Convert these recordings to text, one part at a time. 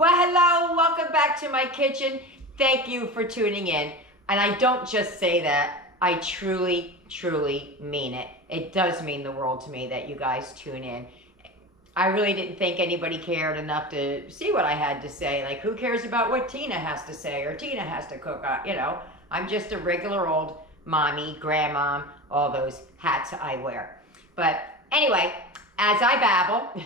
Well, hello, welcome back to my kitchen. Thank you for tuning in. And I don't just say that, I truly, truly mean it. It does mean the world to me that you guys tune in. I really didn't think anybody cared enough to see what I had to say. Like, who cares about what Tina has to say or Tina has to cook? You know, I'm just a regular old mommy, grandma, all those hats I wear. But anyway, as I babble,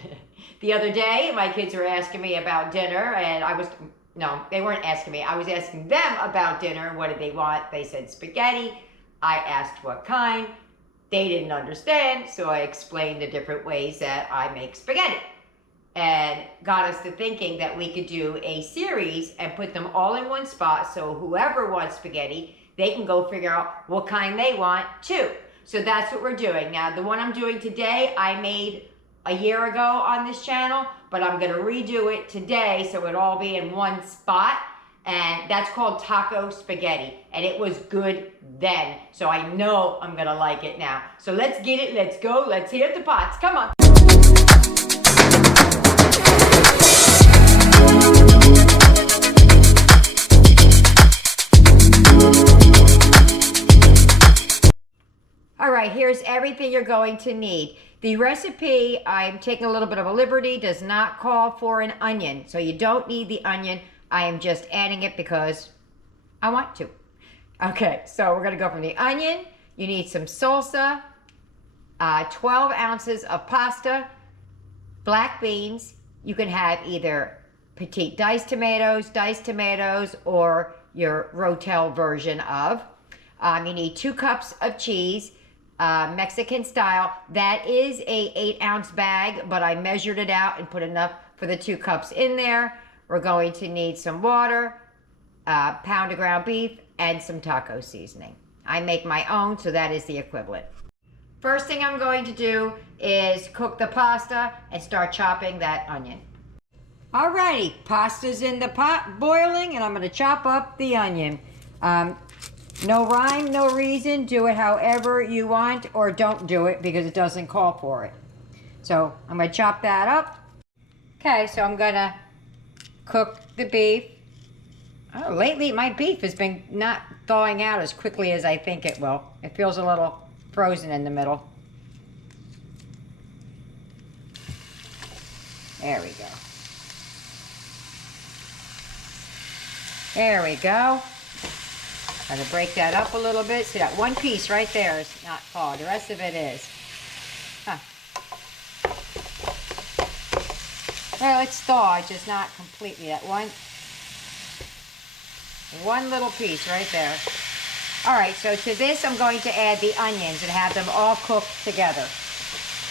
the other day my kids were asking me about dinner and no, they weren't asking me. I was asking them about dinner. What did they want? They said spaghetti. I asked what kind. They didn't understand, so I explained the different ways that I make spaghetti. And got us to thinking that we could do a series and put them all in one spot, so whoever wants spaghetti, they can go figure out what kind they want too. So that's what we're doing. Now, the one I'm doing today, I made a year ago on this channel, but I'm gonna redo it today so it'll all be in one spot. And that's called taco spaghetti. And it was good then, so I know I'm gonna like it now. So let's get it, let's go, let's hit the pots, come on. All right, here's everything you're going to need. The recipe, I'm taking a little bit of a liberty, does not call for an onion. So you don't need the onion. I am just adding it because I want to. Okay, so we're gonna go from the onion. You need some salsa, 12 ounces of pasta, black beans. You can have either petite diced tomatoes, or your ROTEL version of. You need 2 cups of cheese, Mexican style. That is a 8-ounce bag, but I measured it out and put enough for the 2 cups in there. We're going to need some water, a pound of ground beef, and some taco seasoning. I make my own, so that is the equivalent. First thing I'm going to do is cook the pasta and start chopping that onion. Alrighty, pasta's in the pot boiling, and I'm gonna chop up the onion. No rhyme, no reason. Do it however you want, or don't do it because it doesn't call for it. So I'm gonna chop that up. Okay, so I'm gonna cook the beef. Oh, lately my beef has been not thawing out as quickly as I think it will. It feels a little frozen in the middle. There we go. There we go. I'm gonna break that up a little bit. See, that one piece right there is not thawed. The rest of it is. Huh. Well, it's thawed, just not completely. That one little piece right there. All right, so to this I'm going to add the onions and have them all cooked together.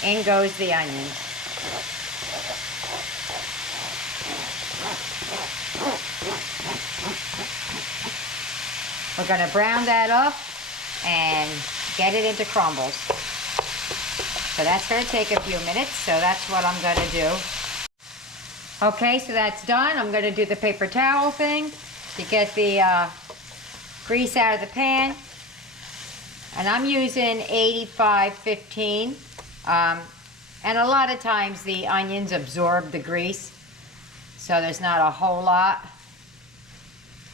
In goes the onions. We're gonna brown that up and get it into crumbles. So that's gonna take a few minutes, so that's what I'm gonna do. Okay, so that's done. I'm gonna do the paper towel thing to get the grease out of the pan. And I'm using 85-15. And a lot of times the onions absorb the grease, so there's not a whole lot.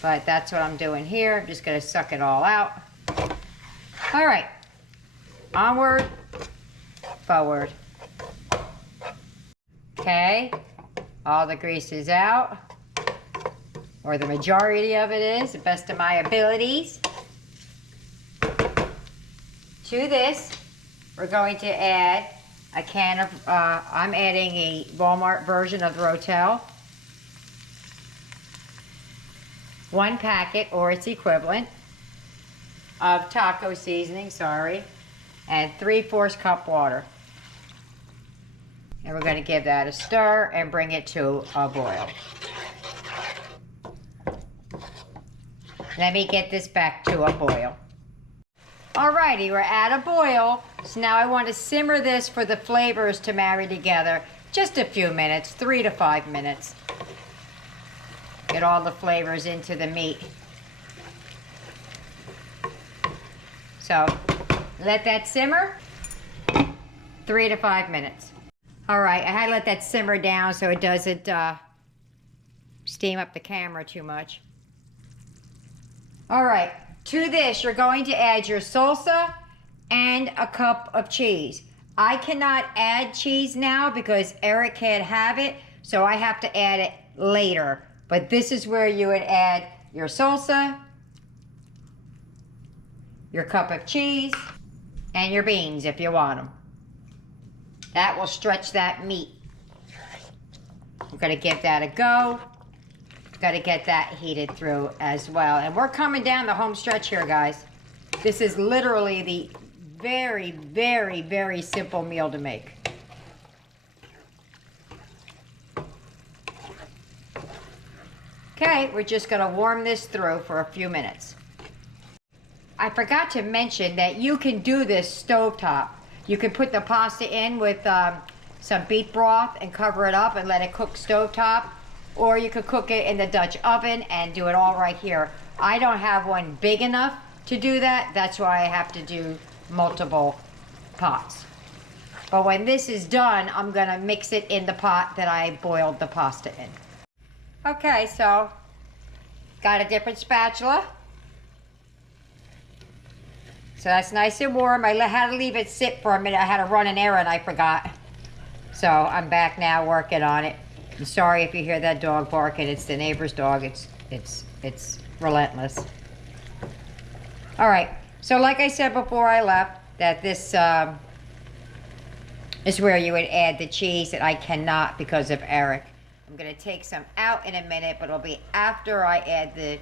But that's what I'm doing here. I'm just gonna suck it all out. All right, onward, forward. Okay, all the grease is out, or the majority of it is, the best of my abilities. To this, we're going to add a can of, I'm adding a Walmart version of the ROTEL. 1 packet, or its equivalent, of taco seasoning, and 3/4 cup water. And we're going to give that a stir and bring it to a boil. Let me get this back to a boil. Alrighty, we're at a boil. So now I want to simmer this for the flavors to marry together. Just a few minutes, 3 to 5 minutes. Get all the flavors into the meat. So let that simmer, 3 to 5 minutes. All right, I had to let that simmer down so it doesn't steam up the camera too much. All right, to this, you're going to add your salsa and a cup of cheese. I cannot add cheese now because Eric can't have it, so I have to add it later. But this is where you would add your salsa, your cup of cheese, and your beans if you want them. That will stretch that meat. We're gonna give that a go. Gotta get that heated through as well. And we're coming down the home stretch here, guys. This is literally the very, very, very simple meal to make. Okay, we're just gonna warm this through for a few minutes. I forgot to mention that you can do this stovetop. You can put the pasta in with some beet broth and cover it up and let it cook stovetop. Or you could cook it in the Dutch oven and do it all right here. I don't have one big enough to do that. That's why I have to do multiple pots. But when this is done, I'm gonna mix it in the pot that I boiled the pasta in. Okay, so got a different spatula. So that's nice and warm. I had to leave it sit for a minute. I had to run an errand, I forgot. So I'm back now working on it. I'm sorry if you hear that dog barking. It's the neighbor's dog. It's relentless. All right. So like I said before I left, that this is where you would add the cheese, that I cannot because of Eric. I'm gonna take some out in a minute, but it'll be after I add the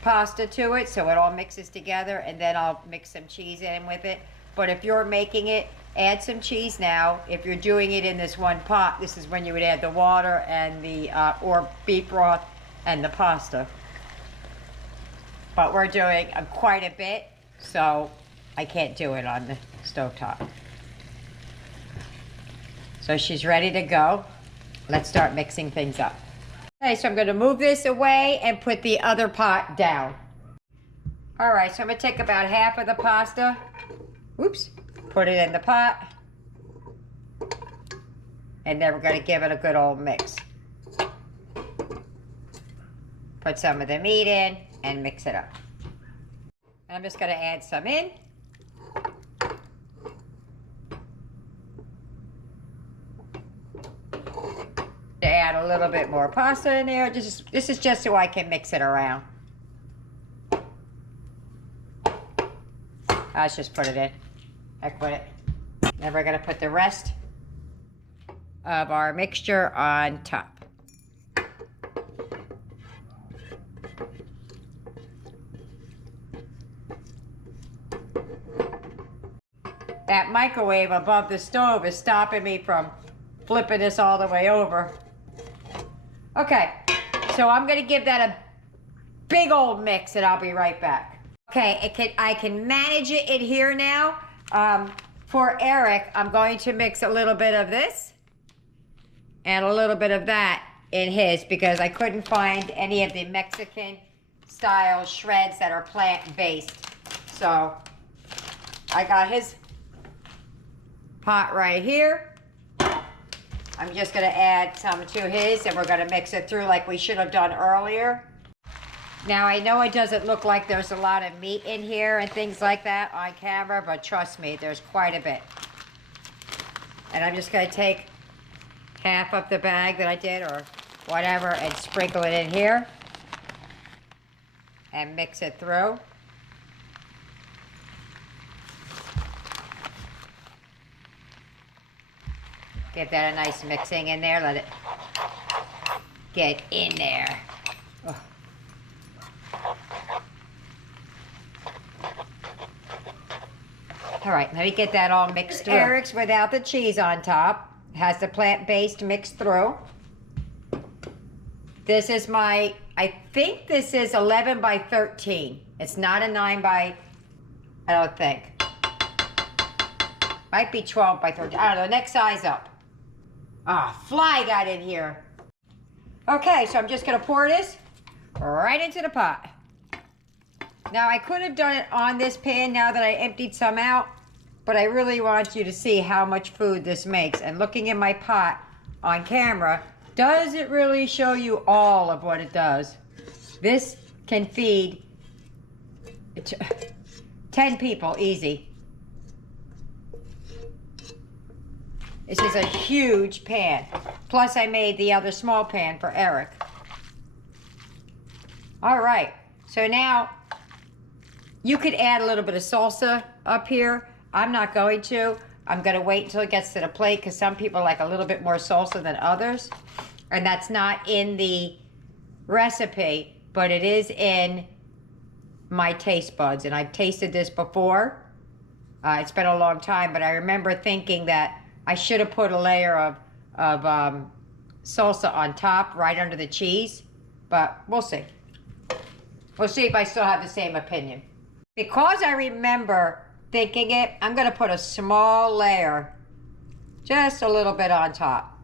pasta to it, so it all mixes together, and then I'll mix some cheese in with it. But if you're making it, add some cheese now. If you're doing it in this one pot, this is when you would add the water and the or beet broth and the pasta. But we're doing quite a bit, so I can't do it on the stovetop. So she's ready to go. Let's start mixing things up. Okay, so I'm going to move this away and put the other pot down. All right, so I'm going to take about half of the pasta. Oops. Put it in the pot. And then we're going to give it a good old mix. Put some of the meat in and mix it up. And I'm just going to add some in. To add a little bit more pasta in there. This is just so I can mix it around. Let's just put it in. Heck with it. Then we're going to put the rest of our mixture on top. That microwave above the stove is stopping me from flipping this all the way over. Okay, so I'm going to give that a big old mix and I'll be right back. Okay, I can manage it in here now. For Eric, I'm going to mix a little bit of this and a little bit of that in his because I couldn't find any of the Mexican style shreds that are plant-based. So I got his pot right here. I'm just going to add some to his and we're going to mix it through like we should have done earlier. Now I know it doesn't look like there's a lot of meat in here and things like that on camera, but trust me, there's quite a bit. And I'm just going to take half of the bag that I did or whatever and sprinkle it in here and mix it through. Give that a nice mixing in there. Let it get in there. Oh. All right, let me get that all mixed through. Eric's without the cheese on top. Has the plant-based mixed through. This is my, I think this is 11 by 13. It's not a 9 by, I don't think. Might be 12 by 13. I don't know, next size up. Ah, fly got in here. Okay, so I'm just gonna pour this right into the pot. Now I could have done it on this pan now that I emptied some out, but I really want you to see how much food this makes. And looking in my pot on camera, doesn't really show you all of what it does. This can feed 10 people easy. This is a huge pan. Plus I made the other small pan for Eric. All right, so now you could add a little bit of salsa up here. I'm not going to. I'm gonna wait until it gets to the plate because some people like a little bit more salsa than others. And that's not in the recipe, but it is in my taste buds. And I've tasted this before. It's been a long time, but I remember thinking that I should have put a layer of salsa on top right under the cheese, but we'll see. We'll see if I still have the same opinion. Because I remember thinking it, I'm gonna put a small layer, just a little bit on top.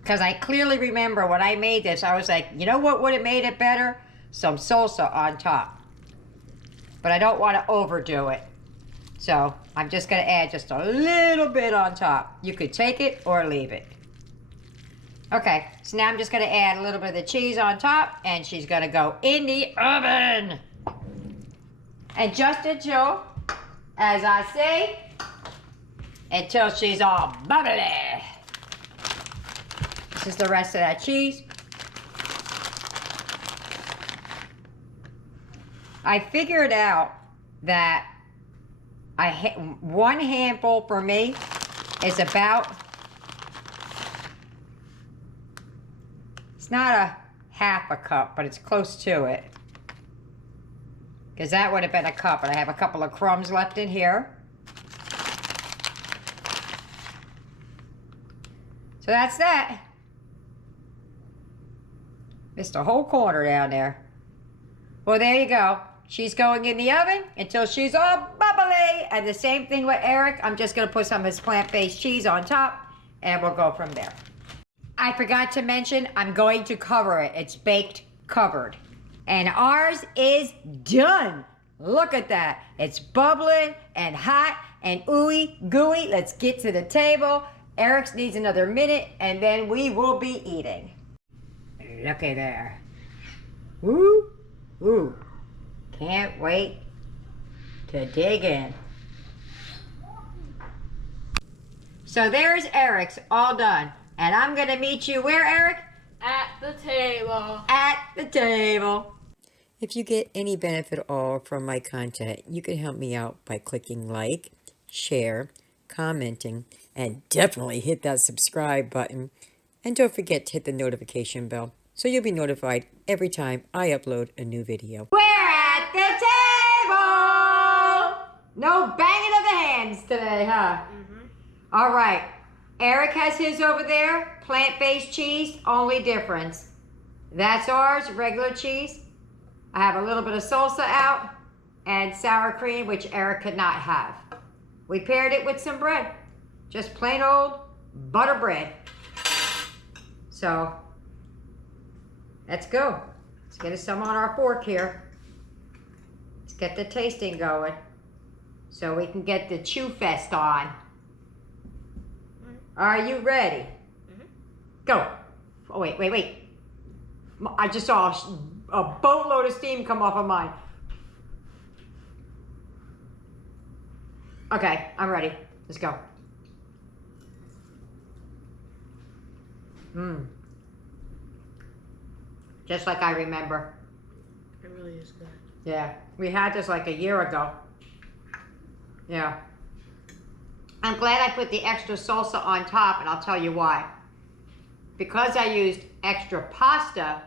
Because I clearly remember when I made this, I was like, you know what would have made it better? Some salsa on top. But I don't want to overdo it. So I'm just gonna add just a little bit on top. You could take it or leave it. Okay, so now I'm just gonna add a little bit of the cheese on top and she's gonna go in the oven. And just until, as I say, until she's all bubbly. This is the rest of that cheese. I figured out that one handful for me is about, it's not a half a cup, but it's close to it. Because that would have been a cup, and I have a couple of crumbs left in here. So that's that. Missed a whole corner down there. Well, there you go. She's going in the oven until she's all bubbly. And the same thing with Eric. I'm just going to put some of his plant-based cheese on top, and we'll go from there. I forgot to mention, I'm going to cover it. It's baked covered. And ours is done. Look at that. It's bubbling and hot and ooey gooey. Let's get to the table. Eric's needs another minute, and then we will be eating. Looky there. Woo, woo. Can't wait to dig in. So there's Eric's all done. And I'm gonna meet you where, Eric? At the table. At the table. If you get any benefit at all from my content, you can help me out by clicking like, share, commenting, and definitely hit that subscribe button. And don't forget to hit the notification bell so you'll be notified every time I upload a new video. We're at the table! No banging of the hands today, huh? Mm-hmm. All right. Eric has his over there, plant-based cheese, only difference. That's ours, regular cheese. I have a little bit of salsa out and sour cream, which Eric could not have. We paired it with some bread, just plain old butter bread. So, let's go. Let's get us some on our fork here. Let's get the tasting going so we can get the chew fest on. Are you ready? Mm-hmm. Go. Oh, wait. I just saw a boatload of steam come off of mine. Okay, I'm ready. Let's go. Just like I remember. It really is good. Yeah, we had this like a year ago. Yeah. I'm glad I put the extra salsa on top, and I'll tell you why. Because I used extra pasta,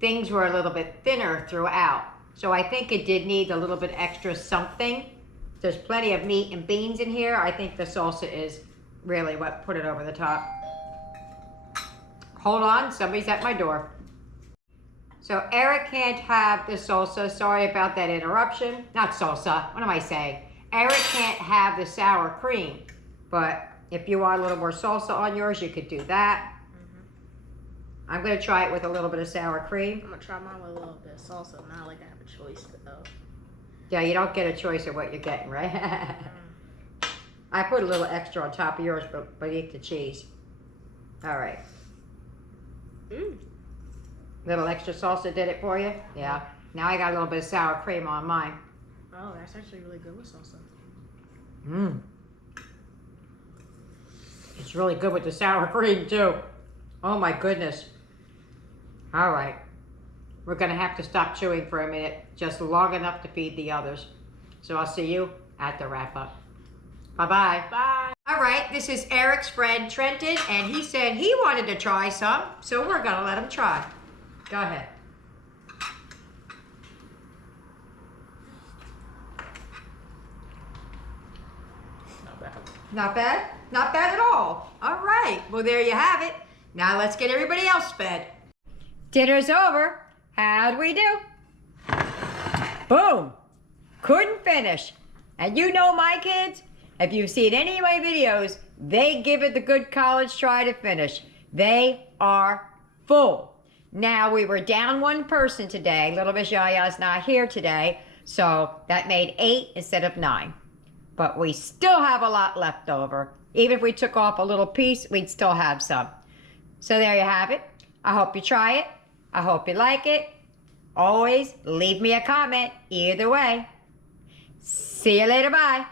things were a little bit thinner throughout. So I think it did need a little bit extra something. There's plenty of meat and beans in here. I think the salsa is really what put it over the top. Hold on, somebody's at my door. So Eric can't have the salsa. Sorry about that interruption. Not salsa, what am I saying? Eric can't have the sour cream, but if you want a little more salsa on yours, you could do that. Mm-hmm. I'm gonna try it with a little bit of sour cream. I'm gonna try mine with a little bit of salsa, not like I have a choice though. Yeah, you don't get a choice of what you're getting, right? I put a little extra on top of yours, but eat the cheese. All right. Little extra salsa did it for you? Yeah. Now I got a little bit of sour cream on mine. Oh, that's actually really good with salsa. Mmm. It's really good with the sour cream too. Oh my goodness. All right. We're gonna have to stop chewing for a minute, just long enough to feed the others. So I'll see you at the wrap up. Bye-bye. Bye. All right, this is Eric's friend Trenton, and he said he wanted to try some, so we're gonna let him try. Go ahead. Not bad. Not bad? Not bad at all. All right, well there you have it. Now let's get everybody else fed. Dinner's over. How'd we do? Boom. Couldn't finish. And you know my kids, if you've seen any of my videos, they give it the good college try to finish. They are full. Now we were down one person today. Little Miss Yaya's not here today, so that made 8 instead of 9. But we still have a lot left over. Even if we took off a little piece, we'd still have some. So there you have it. I hope you try it. I hope you like it. Always leave me a comment either way. See you later, bye.